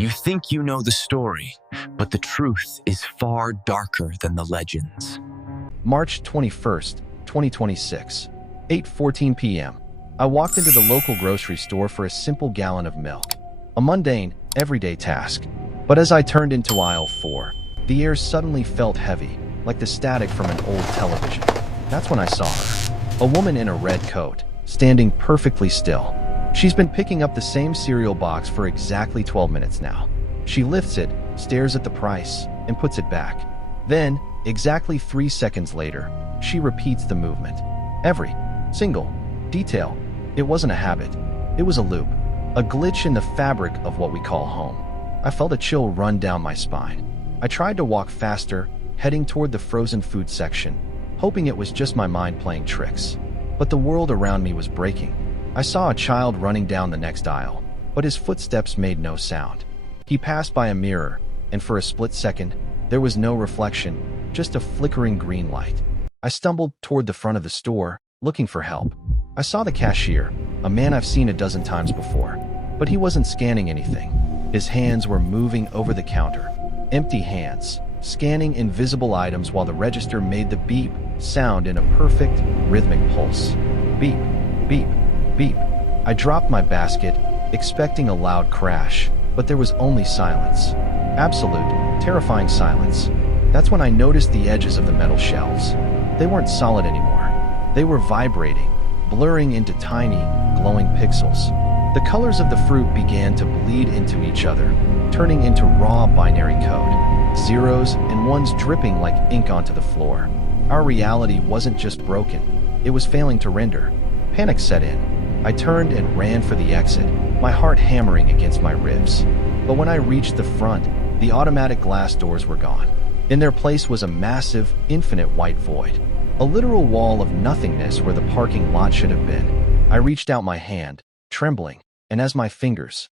You think you know the story, but the truth is far darker than the legends. March 21st, 2026, 8:14 p.m. I walked into the local grocery store for a simple gallon of milk. A mundane, everyday task. But as I turned into aisle 4, the air suddenly felt heavy, like the static from an old television. That's when I saw her. A woman in a red coat, standing perfectly still. She's been picking up the same cereal box for exactly 12 minutes now. She lifts it, stares at the price, and puts it back. Then, exactly 3 seconds later, she repeats the movement. Every single detail. It wasn't a habit. It was a loop. A glitch in the fabric of what we call home. I felt a chill run down my spine. I tried to walk faster, heading toward the frozen food section, hoping it was just my mind playing tricks. But the world around me was breaking. I saw a child running down the next aisle, but his footsteps made no sound. He passed by a mirror, and for a split second, there was no reflection, just a flickering green light. I stumbled toward the front of the store, looking for help. I saw the cashier, a man I've seen a dozen times before, but he wasn't scanning anything. His hands were moving over the counter, empty hands, scanning invisible items while the register made the beep sound in a perfect, rhythmic pulse. Beep, beep, beep. I dropped my basket, expecting a loud crash, but there was only silence. Absolute, terrifying silence. That's when I noticed the edges of the metal shelves. They weren't solid anymore. They were vibrating, blurring into tiny, glowing pixels. The colors of the fruit began to bleed into each other, turning into raw binary code. Zeros and ones dripping like ink onto the floor. Our reality wasn't just broken, it was failing to render. Panic set in. I turned and ran for the exit, my heart hammering against my ribs. But when I reached the front, the automatic glass doors were gone. In their place was a massive, infinite white void. A literal wall of nothingness where the parking lot should have been. I reached out my hand, trembling, and as my fingers